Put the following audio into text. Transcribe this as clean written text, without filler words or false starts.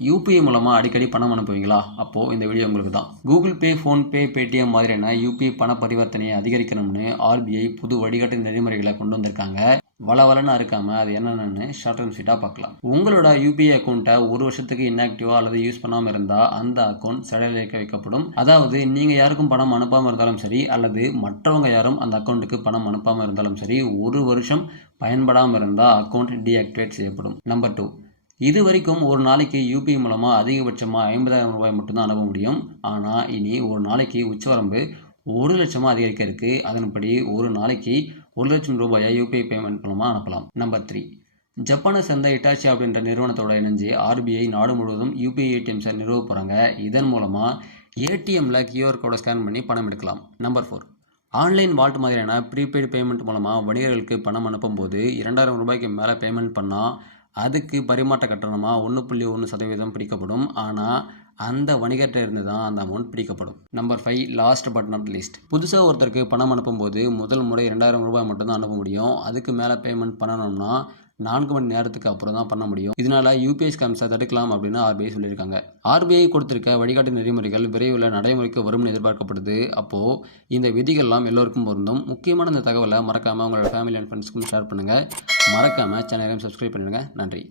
UPI மூலமாக அடிக்கடி பணம் அனுப்புவீங்களா? அப்போது இந்த வீடியோ உங்களுக்கு தான். கூகுள் பே, ஃபோன்பே, பேடிஎம் மாதிரியான யூபிஐ பண பரிவர்த்தனையை அதிகரிக்கணும்னு ஆர்பிஐ புது வழிகாட்டு நெறிமுறைகளை கொண்டு வந்திருக்காங்க. வளவலன்னு இருக்காமல் அது என்னென்னு ஷார்ட் அண்ட் ஸ்வீட்டாக பார்க்கலாம். உங்களோட யூபிஐ அக்கௌண்ட்டை ஒரு வருஷத்துக்கு இன்ஆக்டிவாக அல்லது யூஸ் பண்ணாமல் இருந்தால் அந்த அக்கௌண்ட் செயலிழக்க வைக்கப்படும். அதாவது நீங்கள் யாருக்கும் பணம் அனுப்பாமல் இருந்தாலும் சரி அல்லது மற்றவங்க யாரும் அந்த அக்கௌண்ட்டுக்கு பணம் அனுப்பாமல் இருந்தாலும் சரி, ஒரு வருஷம் பயன்படாமல் இருந்தால் அக்கௌண்ட் டீஆக்டிவேட் செய்யப்படும். நம்பர் 2, இது வரைக்கும் ஒரு நாளைக்கு யூபிஐ மூலமாக அதிகபட்சமாக 50,000 ரூபாய் மட்டும்தான் அனுப்ப முடியும். ஆனால் இனி ஒரு நாளைக்கு உச்சவரம்பு 1 லட்சமாக அதிகரிக்க இருக்கு. அதன்படி ஒரு நாளைக்கு 1 லட்சம் ரூபாயை யூபிஐ பேமெண்ட் மூலமாக அனுப்பலாம். நம்பர் 3, ஜப்பானை சேர்ந்த இட்டாச்சி அப்படின்ற நிறுவனத்தோட இணைஞ்சு ஆர்பிஐ நாடு முழுவதும் யூபிஐ ஏடிஎம்ஸை நிறுவ போகிறாங்க. இதன் மூலமாக ஏடிஎம்மில் கியூஆர் கோடை ஸ்கேன் பண்ணி பணம் எடுக்கலாம். நம்பர் 4, ஆன்லைன் வால்ட் மாதிரியான ப்ரீபெய்டு பேமெண்ட் மூலமாக வணிகர்களுக்கு பணம் அனுப்பும்போது 2,000 ரூபாய்க்கு மேலே பேமெண்ட் பண்ணால் அதுக்கு பரிமாற்ற கட்டணமாக 1.1% பிடிக்கப்படும். ஆனால் அந்த வணிகர்கிட்ட இருந்து தான் அந்த அமௌண்ட் பிடிக்கப்படும். Number 5, last but not least, புதுசாக ஒருத்தருக்கு பணம் அனுப்பும்போது முதல் முறை 2,000 ரூபாய் மட்டும்தான் அனுப்ப முடியும். அதுக்கு மேலே பேமெண்ட் பண்ணணும்னா 4 மணி நேரத்துக்கு அப்புறம் தான் பண்ண முடியும். இதனால யூபிஐ ஸ்கேம்ஸை தடுக்கலாம் அப்படின்னு ஆர்பிஐ சொல்லியிருக்காங்க. ஆர்பிஐ கொடுத்திருக்க வழிகாட்டு நெறிமுறைகள் விரைவில் நடைமுறைக்கு வரும்னு எதிர்பார்க்கப்படுது. அப்போது இந்த விதிகள்லாம் எல்லோருக்கும் பொருந்தும். முக்கியமான இந்த தகவலை மறக்காமல் உங்களோட ஃபேமிலி அண்ட் ஃப்ரெண்ட்ஸ்க்கும் ஷேர் பண்ணுங்கள். மறக்காமல் சேனலையும் சப்ஸ்கிரைப் பண்ணிடுங்க. நன்றி.